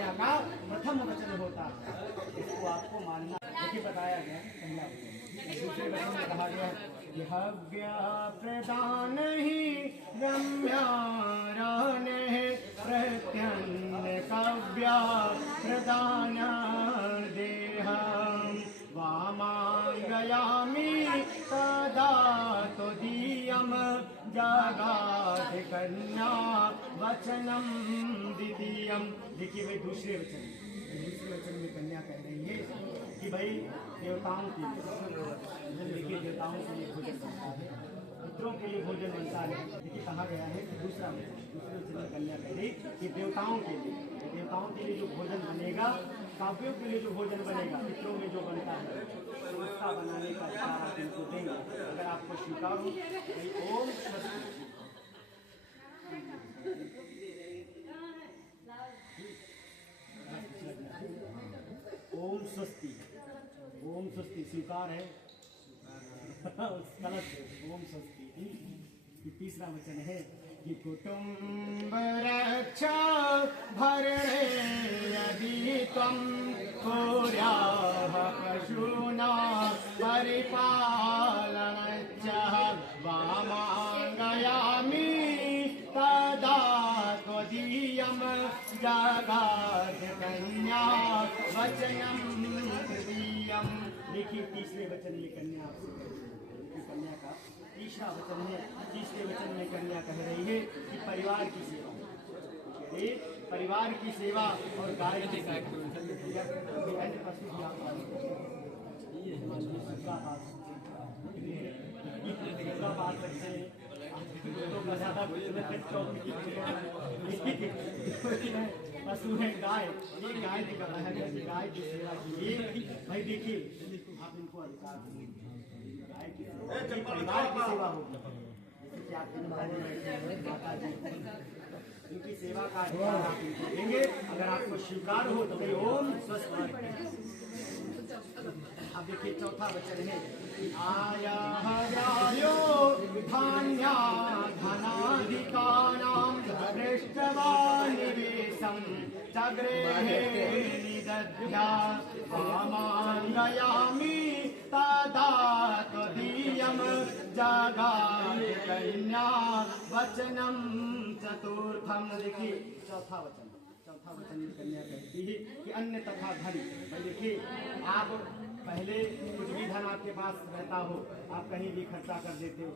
कन्या का प्रथम वचन होता है, इसको आपको मानना। देखिए बताया गया पहला वचन। दूसरे वचन में कहा गया कि हव्य प्रदान ही रम्यारणे प्रत्यन्न कव्य प्रदान देहम वामांगयामि तदा तदीयम जगाध कन्या वचनम द्वितीयम। देखिए भाई दूसरे वचन में कन्या कह रही है कि भाई देवताओं के लिए, देखिए देवताओं के लिए भोजन बनता है, पुत्रों के लिए भोजन बनता है। देखिए कहा गया है कि दूसरे वचन में कन्या कह रही कि देवताओं के लिए जो भोजन बनेगा, काव्यों के लिए जो भोजन बनेगा, पितरों में जो बनता है, उसका बनाने का अधिकार आप इनको देंगे। अगर आपको स्वीकार हो तो ओम स्वस्ति। ओम स्वस्ति, ओम स्वस्ति स्वीकार है। गलत है, ओम स्वस्ति। तीसरा वचन है कि कुटुंब रक्षा भरणे यदि त्वं कुर्याः पशूना परिपालनञ्च वामांगयामि तदा त्वदीयं जगाध कन्या वचनम तृतीयम। देखिए तीसरे वचन में कन्या आपसे कन्या का तीसरा वचन है। तीसरे वचन में कन्या कह रही है कि परिवार की सेवा, परिवार की सेवा और गाय की सेवा, अन्य पशु की पशु है गाय, ये गाय निकल रहा है, गाय की सेवा कीजिए। भाई देखिए आप इनको अधिकार दीजिए, गाय की परिवार की सेवा होगी। जैसे कि आपके माता जी, इनकी सेवा का अधिकार आप इनको देंगे। अगर आपको स्वीकार हो तो भाई ओम स्वस्ति। अब देखिए चौथा वचन है आया हरायो धान्या धनाधिकानां दृष्टवा निवेशं चग्रेहे निदध्या वामांगयामि तदा तदीयं जगाध कन्या वचनम चतुर्थम। देखिए चौथा वचन में कन्या कहती है कि अन्य तथा धन। देखिए आप पहले कुछ भी धन आपके पास रहता हो, आप कहीं भी खर्चा कर देते हो,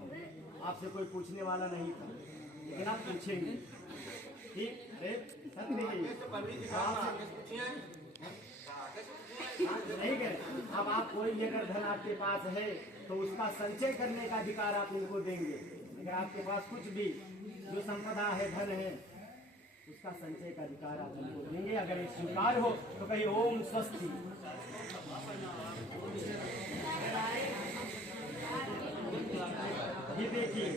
आपसे कोई पूछने वाला नहीं था, लेकिन आप पूछेंगे, ठीक है? नहीं करें। अब आप कोई भी अगर धन आपके पास है तो उसका संचय करने का अधिकार आप उनको देंगे। अगर आपके पास कुछ भी जो संपदा है, धन है, उसका संचय का अधिकार आप उनको देंगे। अगर ये स्वीकार हो तो कहिए ओम स्वस्ति। ये देखिए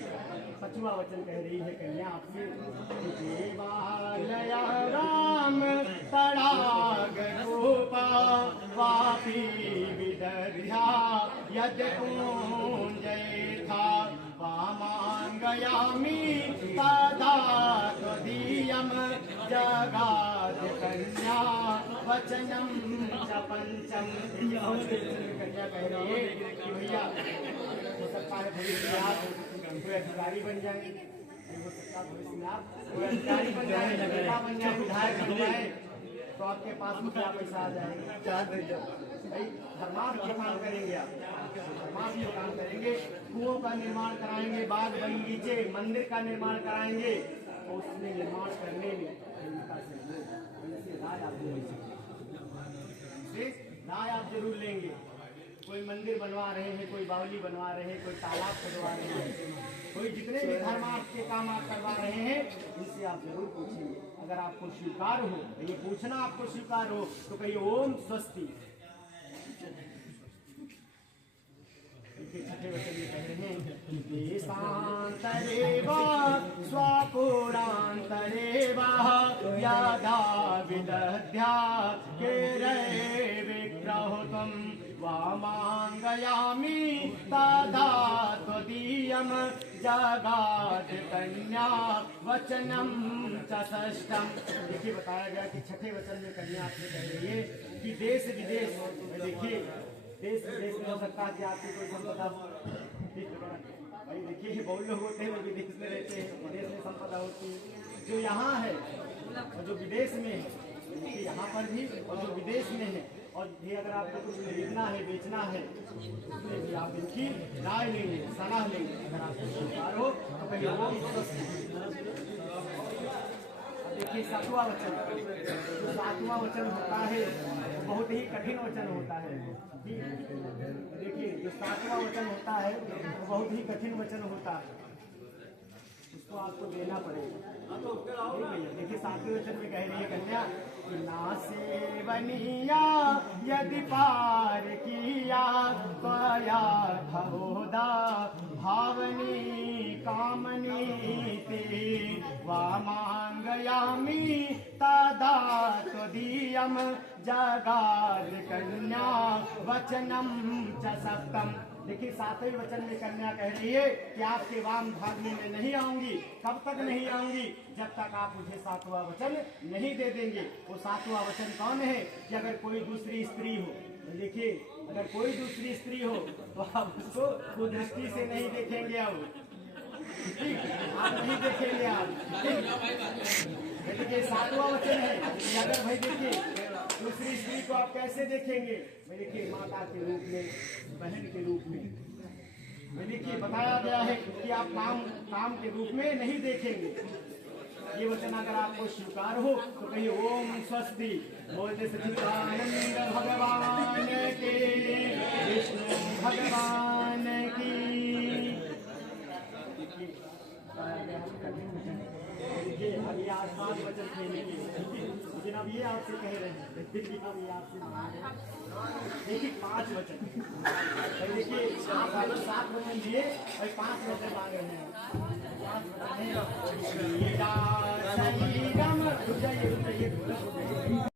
पांचवा वचन कह रही है कन्या आपसे, देवालय राम तड़ाग गोपा वापी विदर्या यद कुंजयथा वामांगयामि तदा त्वदीयं जगाध कन्या वचनम च पंचम। कन्या कह रही है कि भैया हो सकता है भविष्य में आप कोई अधिकारी बन जाएंगे, हो सकता है भविष्य में आप कोई अधिकारी बन जाए, नेता बन जाए, विधायक बन जाए, तो आपके पास में क्या पैसा आ जाएगा? भाई धर्मार्थ के काम करेंगे, आप धर्मार्थ के काम करेंगे, कुओं का निर्माण कराएंगे, बाग बगीचे मंदिर का निर्माण कराएंगे, तो उसमें निर्माण करने में राय आप जरूर लेंगे। कोई मंदिर बनवा रहे हैं, कोई बावली बनवा रहे हैं, कोई तालाब खुदवा रहे हैं, कोई जितने भी धर्मार्थ के काम आप करवा रहे हैं, इनसे आप जरूर पूछेंगे। अगर आपको स्वीकार हो, ये पूछना आपको स्वीकार हो तो कहिए ओम स्वस्ति। छठे वचन में कह रहे हैं देशांतरेव स्वापुरांतरेव यदा विदध्या केरे विग्रहुतम वामांगयामि तदा त्वदीयं जगाद कन्या वचनम च षष्ठम। देखिए बताया गया कि छठे वचन में कन्या आपसे कह रही है कि देश विदेश में, देखिए देश विदेश में हो सकता है कि आपकी कोई संपदा, भाई देखिए ये बहुत लोग होते हैं जो विदेश में रहते हैं, विदेश में संपदा होती है, जो यहाँ है और जो विदेश में है, देखिए यहाँ पर भी और जो विदेश में है, और ये अगर आपको कुछ खरीदना है बेचना है उसमें भी आप इनकी राय लेंगे, सलाह लेंगे। अगर आपको स्वीकार हो तो कहीं वो देखिए सातवां वचन, जो सातवां वचन होता है बहुत ही कठिन वचन होता है। देखिए जो सातवां वचन होता है वो बहुत ही कठिन वचन होता है, उसको आपको देना पड़ेगा। देखिए सातवें वचन में कह रही है कन्या कि ना सेवनिया यदि पार किया कया भवोदा भावनी कामनी ते वा मांगयामि तदा त्वदीयं जगाद कन्या वचनम च सप्तम। देखिए सातवें वचन में कन्या कह रही है कि आपके वाम भाग में मैं नहीं आऊंगी। कब तक नहीं आऊंगी? जब तक आप मुझे सातवां वचन नहीं दे देंगे। वो सातवां वचन कौन है कि अगर कोई दूसरी स्त्री हो, देखिए अगर कोई दूसरी स्त्री हो तो आप उसको कुदृष्टि से नहीं देखेंगे, अब ठीक आप नहीं देखेंगे आप। देखिए सातवां वचन है कि अगर भाई देखिए दूसरी स्त्री को आप कैसे देखेंगे? मैं देखिए माता के रूप में, बहन के रूप में, मैं देखिए बताया गया है कि आप काम के रूप में नहीं देखेंगे। ये वचन अगर आपको स्वीकार हो तो कहिए ओम स्वस्ति। बोलते सच्चिदानंद भगवान के, विष्णु भगवान की। देखिए अभी आज 5 वचन खेलेंगे, लेकिन अब ये आपसे कह रहे हैं, अब ये आपसे मांग रहे हैं। देखिए 5 वचन, देखिए आप 7 वचन दिए और 5 वचन मांग रहे हैं। 5 वचन